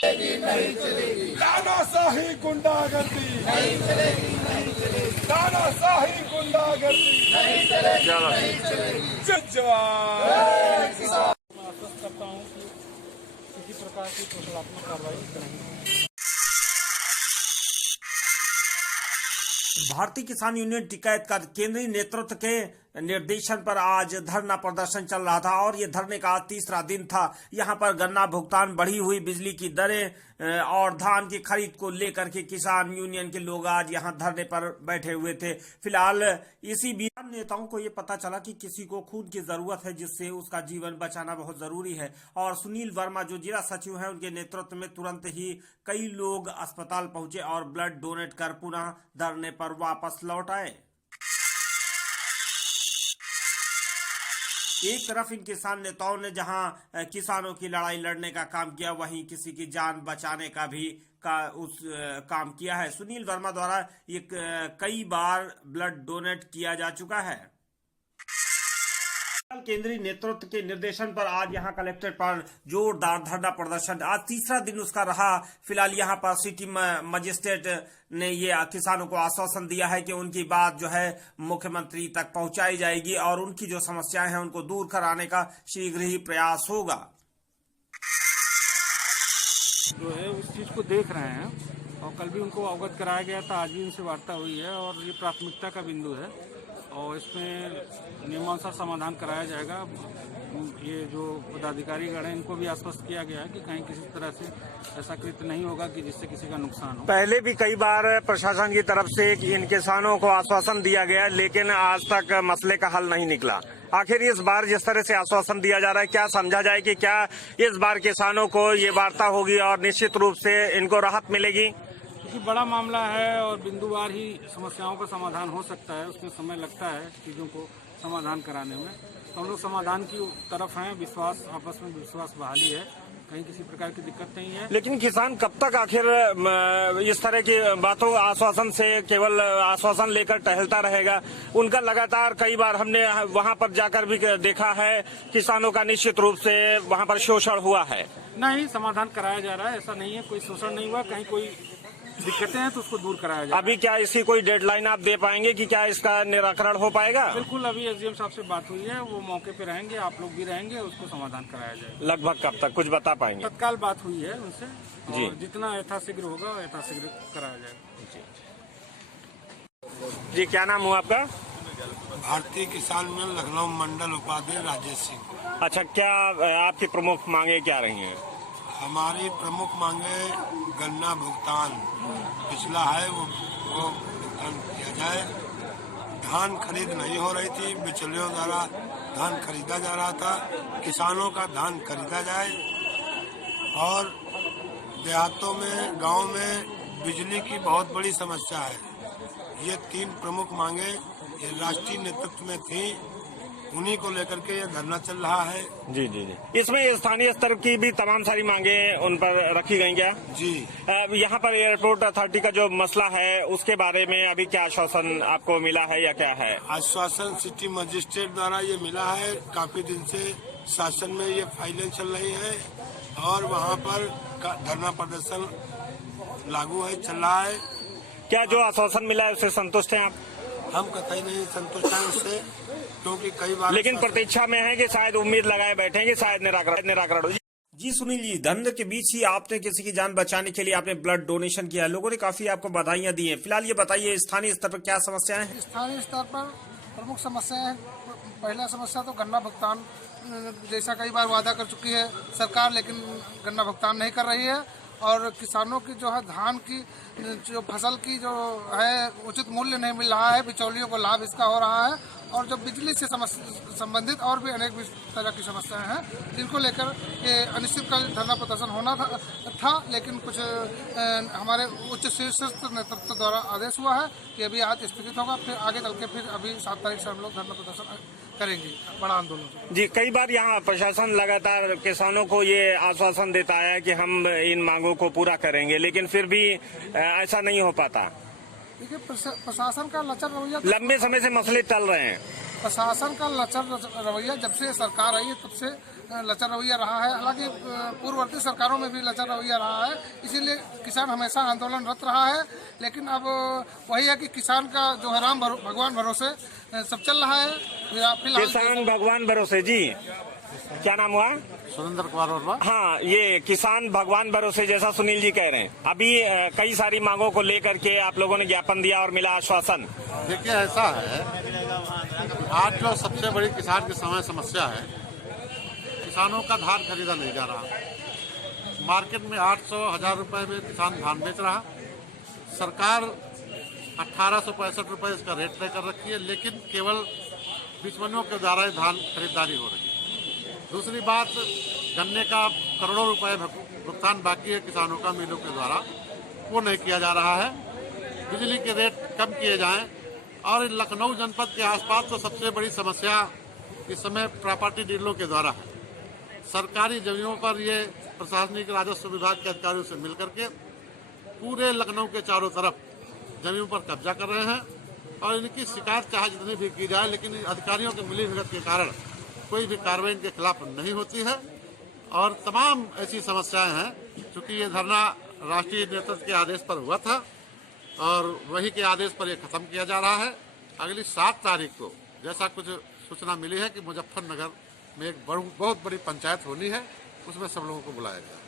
नहीं चलेगी। तानाशाही गुंडागर्दी नहीं चलेगी, नहीं चलेगी, तानाशाही गुंडागर्दी नहीं चलेगी, नहीं चलेगी। जय जवान। मैं आश्वस्त करता हूँ कि किसी प्रकार की कौशलात्मक कार्रवाई करेंगे। भारतीय किसान यूनियन टिकैत का केंद्रीय नेतृत्व के निर्देशन पर आज धरना प्रदर्शन चल रहा था और ये धरने का आज तीसरा दिन था। यहाँ पर गन्ना भुगतान, बढ़ी हुई बिजली की दरें और धान की खरीद को लेकर के किसान यूनियन के लोग आज यहाँ धरने पर बैठे हुए थे। फिलहाल इसी बीच नेताओं को ये पता चला कि किसी को खून की जरूरत है, जिससे उसका जीवन बचाना बहुत जरूरी है। और सुनील वर्मा जो जिला सचिव हैं, उनके नेतृत्व में तुरंत ही कई लोग अस्पताल पहुंचे और ब्लड डोनेट कर पुनः धरने पर वापस लौट आए। एक तरफ इन किसान नेताओं ने जहां किसानों की लड़ाई लड़ने का काम किया, वहीं किसी की जान बचाने का भी काम किया है। सुनील वर्मा द्वारा ये कई बार ब्लड डोनेट किया जा चुका है। केंद्रीय नेतृत्व के निर्देशन पर आज यहां कलेक्ट्रेट पर जोरदार धरना प्रदर्शन, आज तीसरा दिन उसका रहा। फिलहाल यहां पर सिटी मजिस्ट्रेट ने ये किसानों को आश्वासन दिया है कि उनकी बात जो है मुख्यमंत्री तक पहुंचाई जाएगी और उनकी जो समस्याएं हैं उनको दूर कराने का शीघ्र ही प्रयास होगा। जो है उस चीज को देख रहे हैं और कल भी उनको अवगत कराया गया था, आज भी उनसे वार्ता हुई है और ये प्राथमिकता का बिंदु है और इसमें नियमानुसार समाधान कराया जाएगा। ये जो पदाधिकारीगण हैं इनको भी आश्वस्त किया गया है कि कहीं किसी तरह से ऐसा कृत्य नहीं होगा कि जिससे किसी का नुकसान हो। पहले भी कई बार प्रशासन की तरफ से इन किसानों को आश्वासन दिया गया, लेकिन आज तक मसले का हल नहीं निकला। आखिर इस बार जिस तरह से आश्वासन दिया जा रहा है, क्या समझा जाए कि क्या इस बार किसानों को ये वार्ता होगी और निश्चित रूप से इनको राहत मिलेगी? क्योंकि बड़ा मामला है और बिंदुवार ही समस्याओं का समाधान हो सकता है, उसमें समय लगता है चीजों को समाधान कराने में। तो हम लोग समाधान की तरफ हैं, विश्वास, आपस में विश्वास बहाली है, कहीं किसी प्रकार की दिक्कत नहीं है। लेकिन किसान कब तक आखिर इस तरह की बातों आश्वासन से केवल आश्वासन लेकर टहलता रहेगा? उनका लगातार कई बार हमने वहां पर जाकर भी देखा है, किसानों का निश्चित रूप से वहां पर शोषण हुआ है। नहीं, समाधान कराया जा रहा है, ऐसा नहीं है कोई शोषण नहीं हुआ, कहीं कोई दिक्कतें हैं तो उसको दूर कराया जाए। अभी क्या इसकी कोई डेडलाइन आप दे पाएंगे कि क्या इसका निराकरण हो पाएगा? बिल्कुल, अभी एसडीएम साहब से बात हुई है, वो मौके पे रहेंगे, आप लोग भी रहेंगे, उसको समाधान कराया जाए। लगभग कब तक कुछ बता पाएंगे? तत्काल बात हुई है उनसे जी। और जितना यथाशीघ्र होगा यथाशीघ्र कराया जाएगा। जी, क्या नाम हुआ आपका? भारतीय किसान यूनियन लखनऊ मंडल उपाध्यक्ष राजेश सिंह। अच्छा, क्या आपकी प्रमुख मांगे क्या रही हैं? हमारी प्रमुख मांगे गन्ना भुगतान पिछला है वो भुगतान किया जाए। धान खरीद नहीं हो रही थी, बिचौलियों द्वारा धान खरीदा जा रहा था, किसानों का धान खरीदा जाए। और देहातों में, गांव में बिजली की बहुत बड़ी समस्या है। ये तीन प्रमुख मांगे ये राष्ट्रीय नेतृत्व में थी, उन्हीं को लेकर के ये धरना चल रहा है। जी जी जी। इसमें स्थानीय स्तर की भी तमाम सारी मांगे उन पर रखी गई क्या? जी। यहाँ पर एयरपोर्ट अथॉरिटी का जो मसला है उसके बारे में अभी क्या आश्वासन आपको मिला है या क्या है? आश्वासन सिटी मजिस्ट्रेट द्वारा ये मिला है, काफी दिन से शासन में ये फाइलें चल रही हैं और वहाँ पर धरना प्रदर्शन लागू है, चल रहा है। क्या जो आश्वासन मिला है उससे संतुष्ट हैं आप? हम कतई नहीं संतुष्ट हैं उससे, क्योंकि कई बार लेकिन प्रतीक्षा में है कि शायद उम्मीद लगाए बैठे कि शायद निराकरण हो। जी सुनील जी, धरने के बीच ही आपने किसी की जान बचाने के लिए आपने ब्लड डोनेशन किया, लोगों ने काफी आपको बधाइयां दी हैं। फिलहाल ये बताइए स्थानीय स्तर पर क्या समस्याएं हैं? स्थानीय स्तर पर प्रमुख समस्याएं, पहला समस्या तो गन्ना भुगतान, जैसा कई बार वादा कर चुकी है सरकार, लेकिन गन्ना भुगतान नहीं कर रही है। और किसानों की जो है धान की जो फसल की जो है उचित मूल्य नहीं मिल रहा है, बिचौलियों को लाभ इसका हो रहा है। और जो बिजली से संबंधित और भी अनेक तरह की समस्याएं हैं, जिनको लेकर ये अनिश्चितकाल धरना प्रदर्शन होना था, लेकिन कुछ हमारे उच्च शीर्ष नेतृत्व द्वारा आदेश हुआ है कि अभी आज स्थगित होगा, फिर आगे चल के फिर अभी 7 तारीख से हम लोग धरना प्रदर्शन करेंगे, बड़ा आंदोलन। जी, कई बार यहाँ प्रशासन लगातार किसानों को ये आश्वासन देता है कि हम इन मांगों को पूरा करेंगे, लेकिन फिर भी ऐसा नहीं हो पाता। देखिए, प्रशासन का लचर रवैया, लंबे समय से मसले चल रहे हैं। प्रशासन का लचर रवैया जब से सरकार आई है तब से लचर रवैया रहा है। हालांकि पूर्ववर्ती सरकारों में भी लचर रवैया रहा है, इसीलिए किसान हमेशा आंदोलनरत रहा है। लेकिन अब वही है कि किसान का जो है राम भगवान भरोसे सब चल रहा है। फिलहाल किसान भगवान भरोसे जी, क्या नाम हुआ? सुरेंद्र कुमार वर्मा। हाँ, ये किसान भगवान भरोसे जैसा सुनील जी कह रहे हैं, अभी कई सारी मांगों को लेकर के आप लोगों ने ज्ञापन दिया और मिला आश्वासन। देखिए, ऐसा है, आज जो सबसे बड़ी किसान की समय समस्या है, किसानों का धान खरीदा नहीं जा रहा। मार्केट में 800-1000 रुपए में किसान धान बेच रहा। सरकार 1865 रुपए इसका रेट तय कर रखी है, लेकिन केवल बिचौलियों के द्वारा धान खरीदारी हो रही है। दूसरी बात, गन्ने का करोड़ों रुपए भुगतान बाकी है किसानों का मिलों के द्वारा, वो नहीं किया जा रहा है। बिजली के रेट कम किए जाएं। और लखनऊ जनपद के आसपास तो सबसे बड़ी समस्या इस समय प्रॉपर्टी डीलरों के द्वारा है। सरकारी जमीनों पर ये प्रशासनिक राजस्व विभाग के अधिकारियों से मिलकर के पूरे लखनऊ के चारों तरफ जमीनों पर कब्जा कर रहे हैं। और इनकी शिकायत चाहे जितनी भी की जाए, लेकिन अधिकारियों के मिलीभगत के कारण कोई भी कार्रवाई इनके खिलाफ नहीं होती है। और तमाम ऐसी समस्याएं हैं। चूंकि ये धरना राष्ट्रीय नेतृत्व के आदेश पर हुआ था और वही के आदेश पर ये खत्म किया जा रहा है। अगली 7 तारीख को जैसा कुछ सूचना मिली है कि मुजफ्फरनगर में एक बहुत बड़ी पंचायत होनी है, उसमें सब लोगों को बुलाया गया।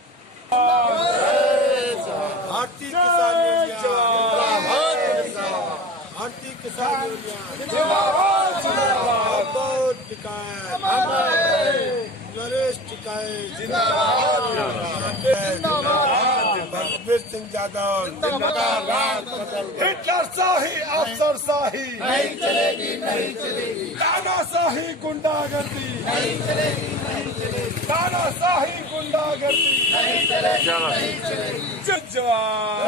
भारतीय किसान यूनियन, भारतीय किसान यूनियन जिंदाबाद, नरेश टिकाए जिंदाबाद, भगवीर सिंह यादव जिंदाबाद, हिटलर शाही अफसर शाही नहीं चलेगी, नहीं चलेगी, तानाशाही गुंडागर्दी नहीं चलेगी, नहीं चलेगी, तानाशाही गुंडागर्दी नहीं चलेगी, नहीं चलेगी। जय जवान।